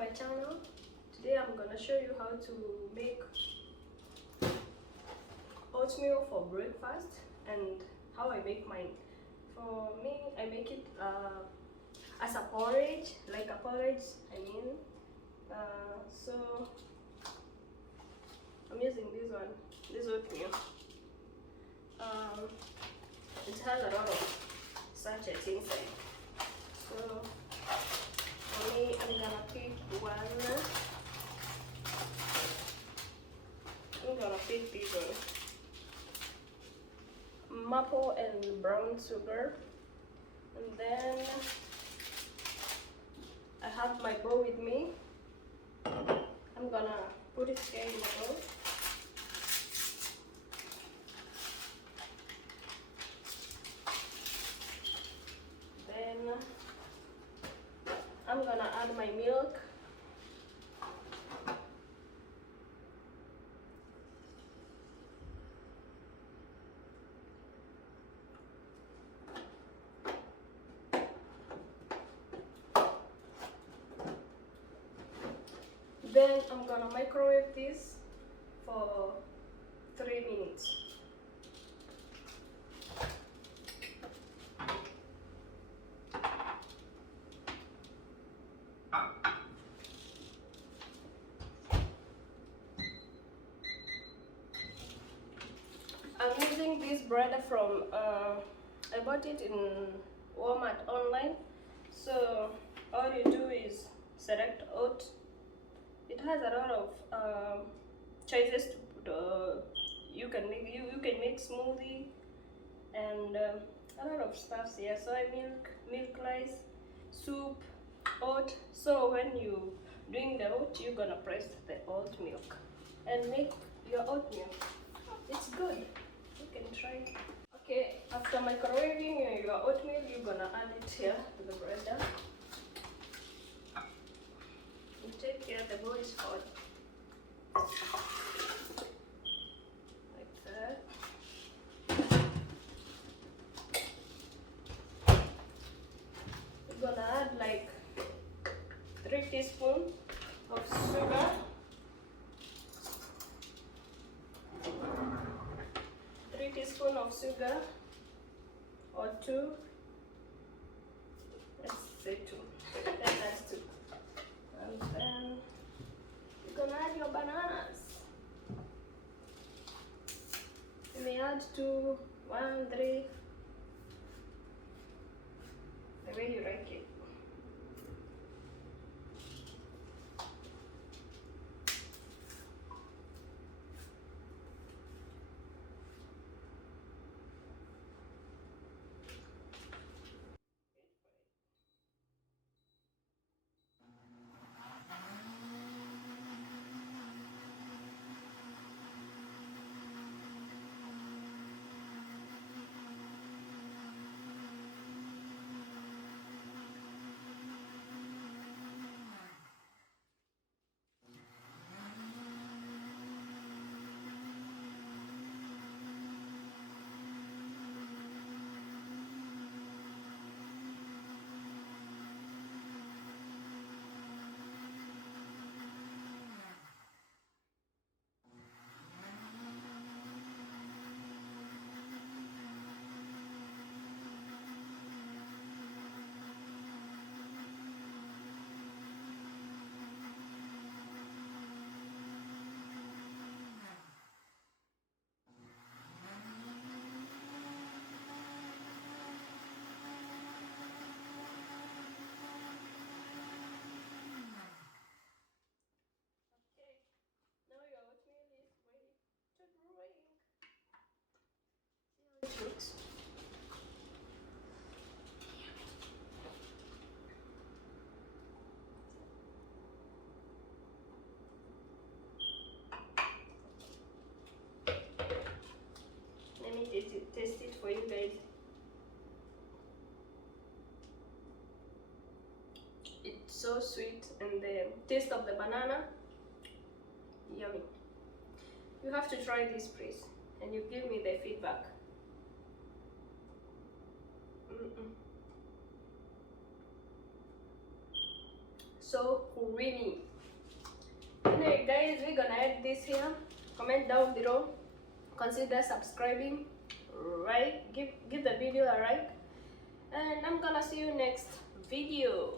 my channel. Today I'm gonna show you how to make oatmeal for breakfast and how I make mine. For me, I make it as a porridge, like a porridge, I mean. So I'm using this oatmeal. It has a lot of sachets inside. So for me, I'm gonna pick one. I'm gonna pick this one. Maple and brown sugar. And then I have my bowl with me. I'm gonna put it here in the bowl. Then I'm gonna add my milk. Then I'm gonna microwave this for 3 minutes. I'm using this bread from, I bought it in Walmart online. So all you do is select oat. It has a lot of choices to you can make smoothie and a lot of stuff here. Soy milk rice, soup, oat. So when you doing the oat, you're gonna press the oat milk and make your oatmeal. It's good. You can try. Okay, after microwaving your oatmeal, you're gonna add it here to the blender. You take care the bowl is hot. Like that. You're gonna add like 3 teaspoons of sugar. 3 teaspoons of sugar, or 2. Let's say 2. That's 2. And then you're gonna add your bananas. You may add 2, 1, 3, the way you like it. Looks. Let me taste it for you guys. It's so sweet and the taste of the banana, yummy. You have to try this, please, and you give me the feedback. so creamy. Anyway guys, we're gonna add this here. Comment down below, consider subscribing, right? Give the video a like, and I'm gonna see you next video.